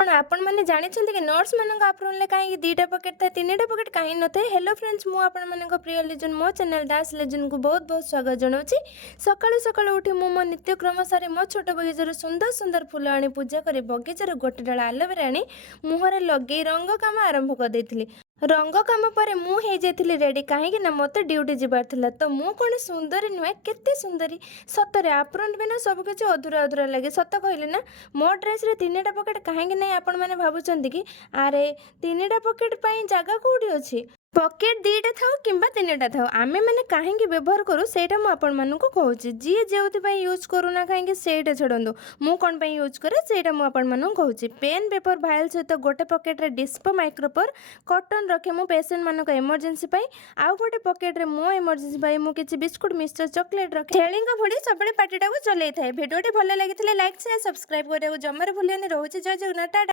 कौन आपण मैंने जानी कि नट्स मान आप्रोन कहीं दुईटा पकेट था तीन टा पकेट कहीं न था। हेलो फ्रेंड्स, मु आपण मान प्रिय लेजेंड मो चैनल डांस लेजेंड को बहुत बहुत स्वागत जनाऊँगी। सकाळु सकाळु उठी मु मो नित्यक्रम सारी मो छोट बगीचार सुंदर सुंदर फूल आनी पूजा कर बगीचार गोटे डाला आलोवेरा आनी मुहर लगे रंग काम आरंभ कर देथिली। रंग काम पर मुझे रेडी कहीं मत ड्यूटी जबार था। तो मु कौन सुंदरी नुहे केते सुंदरी सतरे आप्रोन बिना सबकिछ अधूरा अधूरा लगे। सत कहले ना मो ड्रेस रे तीन टा पकेट कहीं ना आपण मैंने भावुं कि अरे तीन टा पकेट जगह कौटी अच्छी। पकेट दुईटा थाउ किंबा तीन टा थाउ आमे मैंने कहीं व्यवहार करूँ सेटा मुझे कहूँ। जी जो यूज करूना कहीं सेटा छड़ू मु कौन पर यूज करे सेटा मुझे कहूँ। पेन पेपर भाइल सहित गोटे पकेट डिस्पो माइक्रोपर कटन रखे मो पेसेंट मान इमरजेंसी आउ गोटे पकेट रे मो इमरजेंसी मु किसी बिस्कुट मिक्सचर चॉकलेट रखे छेली भड़ी सब पार्टी टाक चल। भिडियो भल लगी लाइक शेयर सब्सक्राइब करने जमार भूलिए। रोचे जय जगन्नाथ।